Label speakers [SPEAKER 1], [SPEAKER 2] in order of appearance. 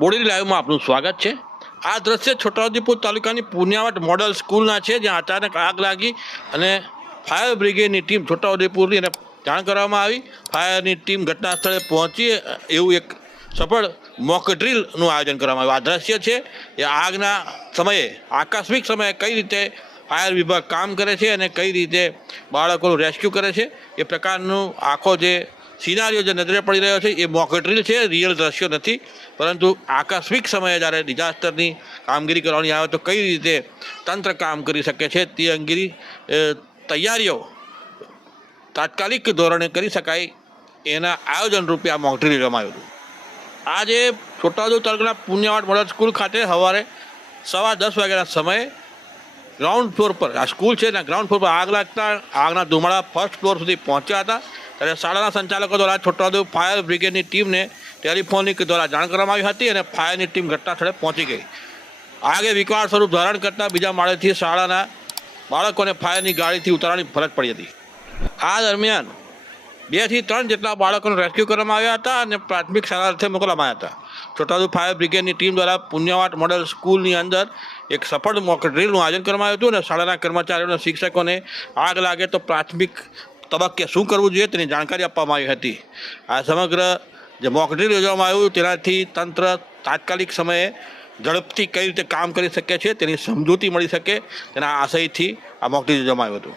[SPEAKER 1] બોડેલી લાઈવમાં આપનું સ્વાગત છે. આ દ્રશ્ય છોટાઉદેપુર તાલુકાની પુનિયાવટ મોડલ સ્કૂલના છે, જ્યાં અચાનક આગ લાગી અને ફાયર બ્રિગેડની ટીમ છોટાઉદેપુરની એને જાણ કરવામાં આવી. ફાયરની ટીમ ઘટના સ્થળે પહોંચી, એવું એક સફળ મોક ડ્રીલનું આયોજન કરવામાં આવ્યું. આ દ્રશ્ય છે એ આગના સમયે, આકસ્મિક સમયે કઈ રીતે ફાયર વિભાગ કામ કરે છે અને કઈ રીતે બાળકોનું રેસ્ક્યુ કરે છે, એ પ્રકારનું આખો જે સિનારીઓ જે નજરે પડી રહ્યો છે, એ મોકડ્રીલ છે, રિયલ દ્રશ્યો નથી. પરંતુ આકસ્મિક સમયે જ્યારે ડિઝાસ્ટરની કામગીરી કરવાની આવે તો કઈ રીતે તંત્ર કામ કરી શકે છે, તે અંગેની તૈયારીઓ તાત્કાલિક ધોરણે કરી શકાય એના આયોજન રૂપે આ મોકડ્રીલ રમાયું હતું. આજે છોટાઉદેપુર તાલુકાના પુણ્યવાડ મોડલ સ્કૂલ ખાતે સવારે સવા દસ વાગ્યાના સમયે ગ્રાઉન્ડ ફ્લોર પર, આ સ્કૂલ છે ને, ગ્રાઉન્ડ ફ્લોર પર આગ લાગતા આગના ધુમાડા ફર્સ્ટ ફ્લોર સુધી પહોંચ્યા હતા. ત્યારે શાળાના સંચાલકો દ્વારા છોટાઉદેવ ફાયર બ્રિગેડની ટીમને ટેલિફોનિક દ્વારા જાણ કરવામાં આવી હતી અને ફાયરની ટીમ ઘટના સ્થળે પહોંચી ગઈ. આગે વિકરાળ સ્વરૂપ ધારણ કરતા બીજા માળેથી શાળાના બાળકોને ફાયરની ગાડીથી ઉતારવાની ફરજ પડી હતી. આ દરમિયાન બેથી ત્રણ જેટલા બાળકોને રેસ્ક્યુ કરવામાં આવ્યા હતા અને પ્રાથમિક સારવાર અર્થે મોકલવામાં આવ્યા હતા. છોટાઉદેપુર ફાયર બ્રિગેડની ટીમ દ્વારા પુણ્યવાટ મોડલ સ્કૂલની અંદર એક સફળ મોક ડ્રીલનું આયોજન કરવામાં આવ્યું હતું અને શાળાના કર્મચારીઓ અને શિક્ષકોને આગ લાગે તો પ્રાથમિક તબક્કે શું કરવું જોઈએ તેની જાણકારી આપવામાં આવી હતી. આ સમગ્ર જે મોકડ્રીલ યોજવામાં આવ્યું તેનાથી તંત્ર તાત્કાલિક સમયે ઝડપથી કઈ રીતે કામ કરી શકે છે તેની સમજૂતી મળી શકે તેના આશયથી આ મોકડ્રીલ યોજવામાં આવ્યું હતું.